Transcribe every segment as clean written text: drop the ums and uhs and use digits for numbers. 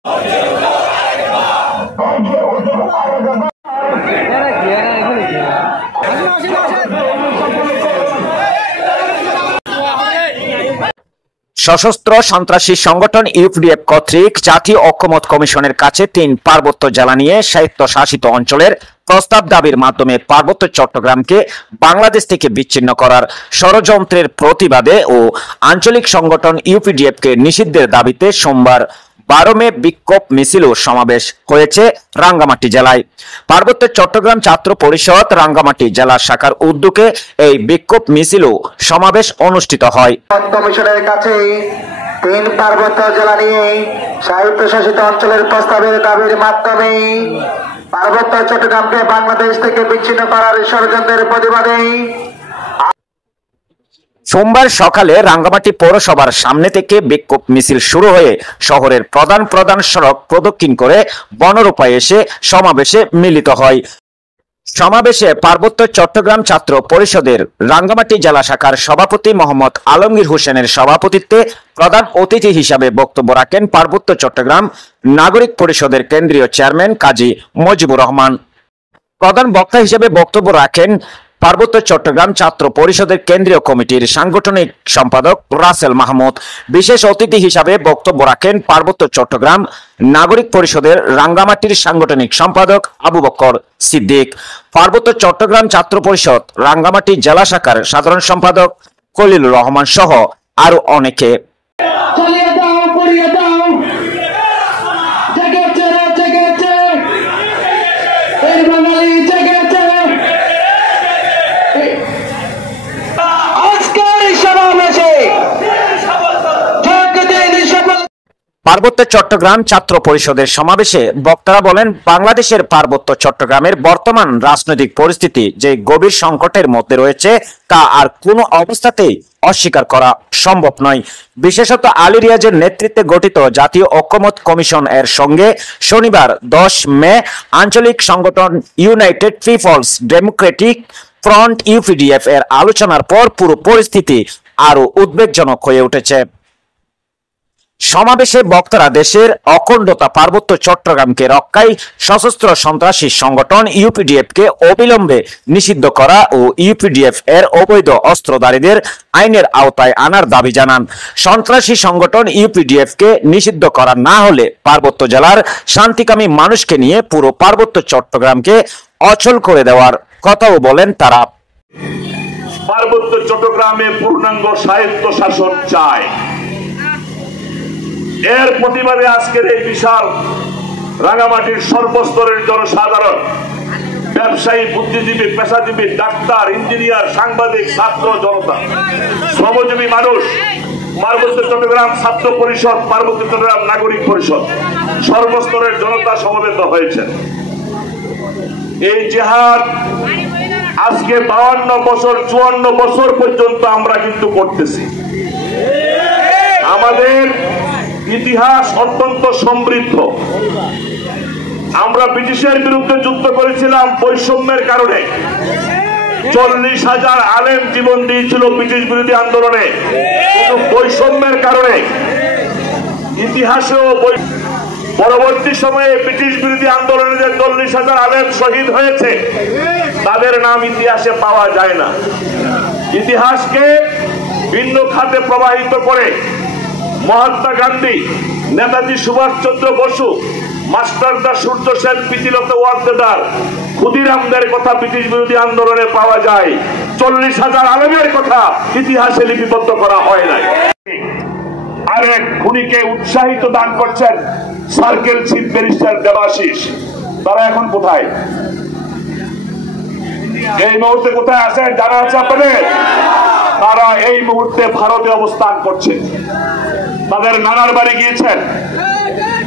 সশস্ত্র সন্ত্রাসী সংগঠন ইউপিডিএফ কর্তৃক জাতীয় ঐক্যমত্য কমিশনের কাছে ৩ পার্বত্য জেলা নিয়ে স্বায়ত্তশাসিত অঞ্চলের প্রস্তাব দাবির মাধ্যমে পার্বত্য চট্টগ্রামকে বাংলাদেশ থেকে বিচ্ছিন্ন করার ষড়যন্ত্রের প্রতিবাদে ও আঞ্চলিক সংগঠন ইউপিডিএফকে নিষিদ্ধের দাবিতে সোমবার 12 মে বিক্ষোভ মিছিল ও সমাবেশ হয়েছে রাঙ্গামাটি জেলায়। পার্বত্য চট্টগ্রাম ছাত্র পরিষদ রাঙ্গামাটি জেলা শাখার উদ্যোগে এই বিক্ষোভ মিছিল ও সমাবেশ অনুষ্ঠিত হয়। কমিশনের কাছে 3 পার্বত্য জেলা নিয়ে স্বায়ত্তশাসিত অঞ্চলের প্রস্তাবের দাবির মাধ্যমে পার্বত্য চট্টগ্রামকে বাংলাদেশ থেকে বিচ্ছিন্ন করার ষড়যন্ত্রের প্রতিবাদে সোমবার সকালে রাঙ্গামাটি পৌরসভার সামনে থেকে বিক্ষোভ মিছিল শুরু হয়ে শহরের প্রধান প্রধান সড়ক প্রদক্ষিণ করে বনরূপায় এসে সমাবেশে মিলিত হয়। সমাবেশে পার্বত্য চট্টগ্রাম ছাত্র পরিষদের রাঙ্গামাটি জেলা শাখার সভাপতি মোহাম্মদ আলমগীর হোসেনের সভাপতিত্বে প্রধান অতিথি হিসাবে বক্তব্য রাখেন পার্বত্য চট্টগ্রাম নাগরিক পরিষদের কেন্দ্রীয় চেয়ারম্যান কাজী মজিবুর রহমান। প্রধান বক্তা হিসেবে বক্তব্য রাখেন পার্বত্য চট্টগ্রাম ছাত্র পরিষদের কেন্দ্রীয় কমিটির সাংগঠনিক সম্পাদক রাসেল মাহমুদ। বিশেষ অতিথি হিসাবে বক্তব্য রাখেন পার্বত্য চট্টগ্রাম নাগরিক পরিষদের রাঙ্গামাটির সাংগঠনিক সম্পাদক আবু বকর সিদ্দিক। পার্বত্য চট্টগ্রাম ছাত্র পরিষদ রাঙ্গামাটি জেলা শাখার সাধারণ সম্পাদক খলিলুর রহমান সহ আরো অনেকে। পার্বত্য চট্টগ্রাম ছাত্র পরিষদের সমাবেশে বক্তারা বলেন, বাংলাদেশের পার্বত্য চট্টগ্রামের বর্তমান রাজনৈতিক পরিস্থিতি যে গভীর সংকটের মধ্যে রয়েছে তা আর কোনো অবস্থাতেই অস্বীকার করা সম্ভব নয়। বিশেষত আলী রিয়াজের নেতৃত্বে গঠিত জাতীয় ঐক্যমত্য কমিশন এর সঙ্গে শনিবার 10 মে আঞ্চলিক সংগঠন United Peoples Democratic Front UPDF এর আলোচনার পর পুরো পরিস্থিতি আরো উদ্বেগজনক হয়ে উঠেছে। সমাবেশে বক্তারা দেশের অখণ্ডতা পার্বত্য চট্টগ্রামকে রক্ষায় সশস্ত্র সন্ত্রাসী সংগঠন ইউপিডিএফকে অবিলম্বে নিষিদ্ধ করা ও ইউপিডিএফ এর অবৈধ অস্ত্রধারীদের আইনের আওতায় আনার দাবি জানান। সন্ত্রাসী সংগঠন ইউপিডিএফকে নিষিদ্ধ করা না হলে পার্বত্য জেলার শান্তিকামী মানুষকে নিয়ে পুরো পার্বত্য চট্টগ্রামকে অচল করে দেওয়ার কথাও বলেন তারা। পার্বত্য চট্টগ্রামে পূর্ণাঙ্গ স্বায়ত্ত শাসন চায়। এর প্রতিবাদে আজকের এই বিশাল রাঙ্গামাটির সর্বস্তরের জনসাধারণ, ব্যবসায়ী, বুদ্ধিজীবী, পেশাজীবী, ডাক্তার, ইঞ্জিনিয়ার, সাংবাদিক, ছাত্র জনতা, শ্রমজীবী মানুষ, পার্বত্য চট্টগ্রাম ছাত্র পরিষদ, পার্বত্য চট্টগ্রাম নাগরিক পরিষদ, সর্বস্তরের জনতা সমবেত হয়েছে। এই জিহাদ আজকে 52 বছর 54 বছর পর্যন্ত আমরা কিন্তু করতেছি। আমাদের ইতিহাস অত্যন্ত সমৃদ্ধ। আমরা ব্রিটিশের বিরুদ্ধে যুদ্ধ করেছিলাম বৈষম্যের কারণে। 40,000 আলেম জীবন দিয়েছিল ব্রিটিশ বিরোধী আন্দোলনে, কিন্তু বৈষম্যের কারণে। ইতিহাসেও পরবর্তী সময়ে ব্রিটিশ বিরোধী আন্দোলনে যে 40,000 আলেম শহীদ হয়েছে তাদের নাম ইতিহাসে পাওয়া যায় না। ইতিহাসকে ভিন্ন খাতে প্রবাহিত করে মহাত্মা গান্ধী, নেতাজি সুভাষচন্দ্র বসু, মাস্টারদা সূর্য সেন, প্রীতিলতা ওয়াদ্দেদার, ক্ষুদিরামদের কথা ব্রিটিশ বিরোধী আন্দোলনে পাওয়া যায়। 40,000 আলেমের কথা ইতিহাসে লিপিবদ্ধ করা হয় নাই। আরেক খুনিকে উৎসাহিত দান করছেন সার্কেল চিফ ব্যারিস্টার দেবাশিস। তারা এখন কোথায়? এই মুহূর্তে কোথায় আছেন জানা আছে আপনাদের? তারা এই মুহূর্তে ভারতে অবস্থান করছে। তাদের নানার বাড়ি গিয়েছেন,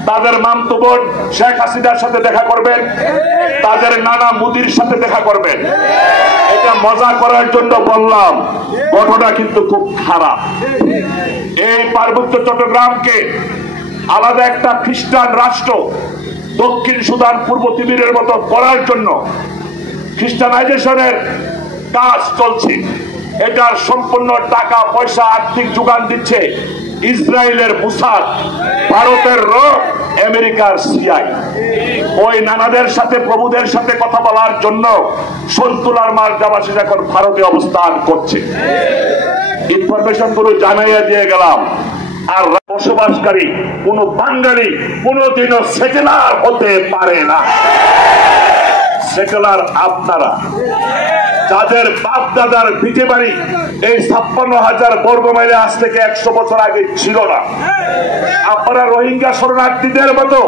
তাদের মামতো বোন শেখ হাসিনার সাথে দেখা করবেন, তাদের নানা মোদির সাথে দেখা করবেন। এটা মজা করার জন্য বললাম, ঘটনা কিন্তু খুব খারাপ। এই পার্বত্য চট্টগ্রামকে আলাদা একটা খ্রিস্টান রাষ্ট্র দক্ষিণ সুদান, পূর্ব তিমুরের মতো করার জন্য খ্রিস্টানাইজেশনের কাজ চলছে। এটার সম্পূর্ণ টাকা পয়সা আর্থিক যোগান দিচ্ছে ইসরায়েলের মুসাদ, ভারতের র, আমেরিকার সিআই। ওই নানাদের সাথে প্রভুদের সাথে কথা বলার জন্য সন্তুলার মার্জাবাসী এখন ভারতে অবস্থান করছে। ইনফরমেশন গুলো জানাইয়া দিয়ে গেলাম। আর বসবাসকারী কোন বাঙালি কোনদিনও সেটেলার হতে পারে না। সেটেলার আপনারা, যাদের বাপ দাদার ভিটে বাড়ি এই 56,000 বর্গ মাইলে আজ থেকে 100 বছর আগে ছিল না। আপনারা রোহিঙ্গা শরণার্থীদের মতো